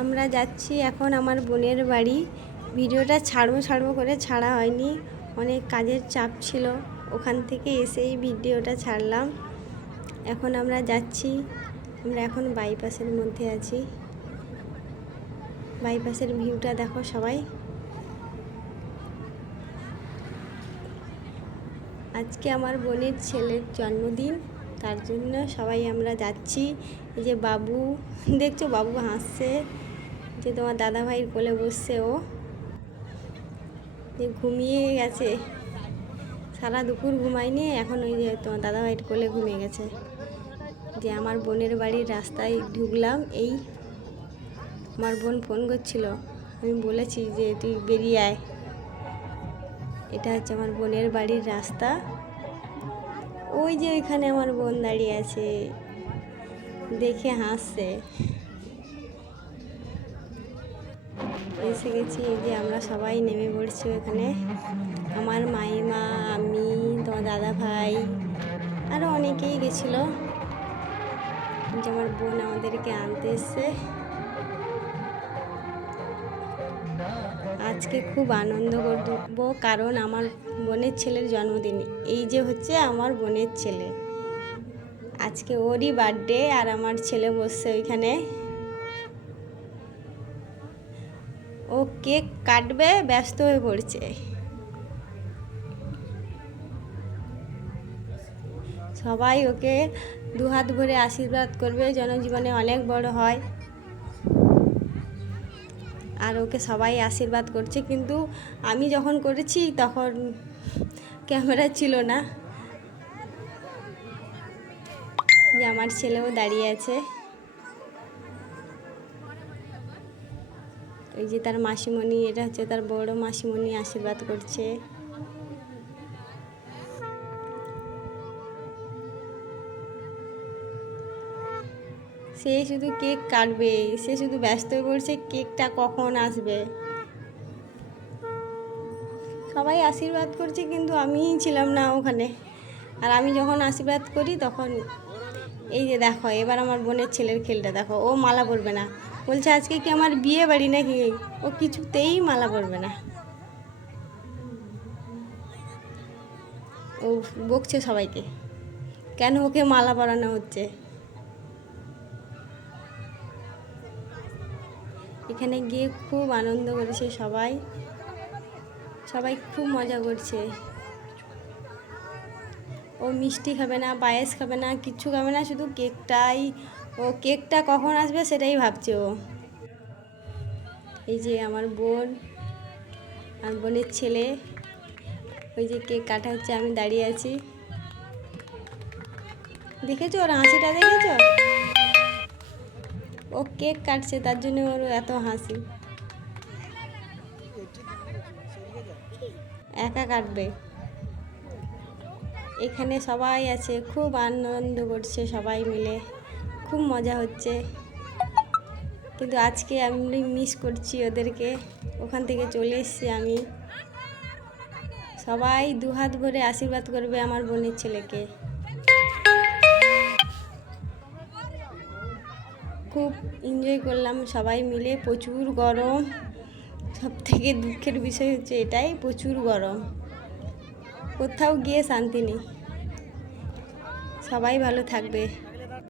আমরা যাচ্ছি এখন আমার বোনের বাড়ি। ভিডিওটা ছাড়বো করে ছাড়া হয়নি, অনেক কাজের চাপ ছিল। ওখান থেকে এসেই ভিডিওটা ছাড়লাম। এখন আমরা যাচ্ছি, আমরা এখন বাইপাসের মধ্যে আছি। বাইপাসের ভিউটা দেখো সবাই। আজকে আমার বোনের ছেলের জন্মদিন, তার জন্য সবাই আমরা যাচ্ছি। এই যে বাবু দেখছো, বাবু হাসছে, যে তোমার দাদা ভাইয়ের কোলে বসছে। ও যে ঘুমিয়ে গেছে, সারা দুপুর ঘুমায়নি, এখন ওই যে তোমার দাদা ভাইয়ের কোলে ঘুমিয়ে গেছে। যে আমার বোনের বাড়ির রাস্তায় ঢুকলাম। এই আমার বোন ফোন করছিল, আমি বলেছি যে তুই বেরিয়ে আয়। এটা হচ্ছে আমার বোনের বাড়ির রাস্তা। ওই যে ওইখানে আমার বোন দাঁড়িয়ে আছে, দেখে হাসছে। এসে গেছি, এই যে আমরা সবাই নেমে পড়ছি এখানে। আমার মাইমা, আমি, তোমার দাদা ভাই, আরও অনেকেই গেছিলো। যে আমার বোন আমাদেরকে আনতে এসছে। আজকে খুব আনন্দ করব, কারণ আমার বোনের ছেলের জন্মদিন। এই যে হচ্ছে আমার বোনের ছেলে, আজকে ওরই বার্থডে, আর আমার ছেলে বসছে ওইখানে। ও কেক কাটবে, ব্যস্ত হয়ে পড়ছে। সবাই ওকে দুহাত ভরে আশীর্বাদ করবে যেন জীবনে অনেক বড় হয়। আর ওকে সবাই আশীর্বাদ করছে, কিন্তু আমি যখন করেছি তখন ক্যামেরা ছিল না। যে আমার ছেলেও দাঁড়িয়ে আছে, এই যে তার মাসিমণি, এটা হচ্ছে তার বড় মাসিমণি, আশীর্বাদ করছে। সে শুধু কেক কাটবে, সে শুধু ব্যস্ত হয়ে পড়ছে কেকটা কখন আসবে। সবাই আশীর্বাদ করছে, কিন্তু আমিই ছিলাম না ওখানে। আর আমি যখন আশীর্বাদ করি তখন এই যে দেখো, এবার আমার বোনের ছেলের খেলটা দেখো। ও মালা পরবে না, বলছে আজকে কি আমার বিয়ে বাড়ি নাকি। ও কিছুতেই মালা পরবে না, ও বকছে সবাইকে কেন ওকে মালা পরানো হচ্ছে। এখানে গিয়ে খুব আনন্দ করেছে সবাই, সবাই খুব মজা করছে। ও মিষ্টি খাবে না, পায়েস খাবে না, কিচ্ছু খাবে না, শুধু কেকটাই। ও কেকটা কখন আসবে সেটাই ভাবছে ও। এই যে আমার বোন আর বোনের ছেলে, ওই যে কেক কাটা হচ্ছে, আমি দাঁড়িয়ে আছি। দেখেছো ওর হাসিটা, দেখেছো? ও কেক কাটছে, তার জন্য ওর এত হাসি। একা কাটবে। এখানে সবাই আছে, খুব আনন্দ করছে সবাই মিলে, খুব মজা হচ্ছে। কিন্তু আজকে আমি মিস করছি ওদেরকে, ওখান থেকে চলে এসেছি আমি। সবাই দুহাত ভরে আশীর্বাদ করবে আমার বোনের ছেলেকে। খুব এনজয় করলাম সবাই মিলে। প্রচুর গরম, সব থেকে দুঃখের বিষয় হচ্ছে এটাই, প্রচুর গরম, কোথাও গিয়ে শান্তি নেই। সবাই ভালো থাকবে।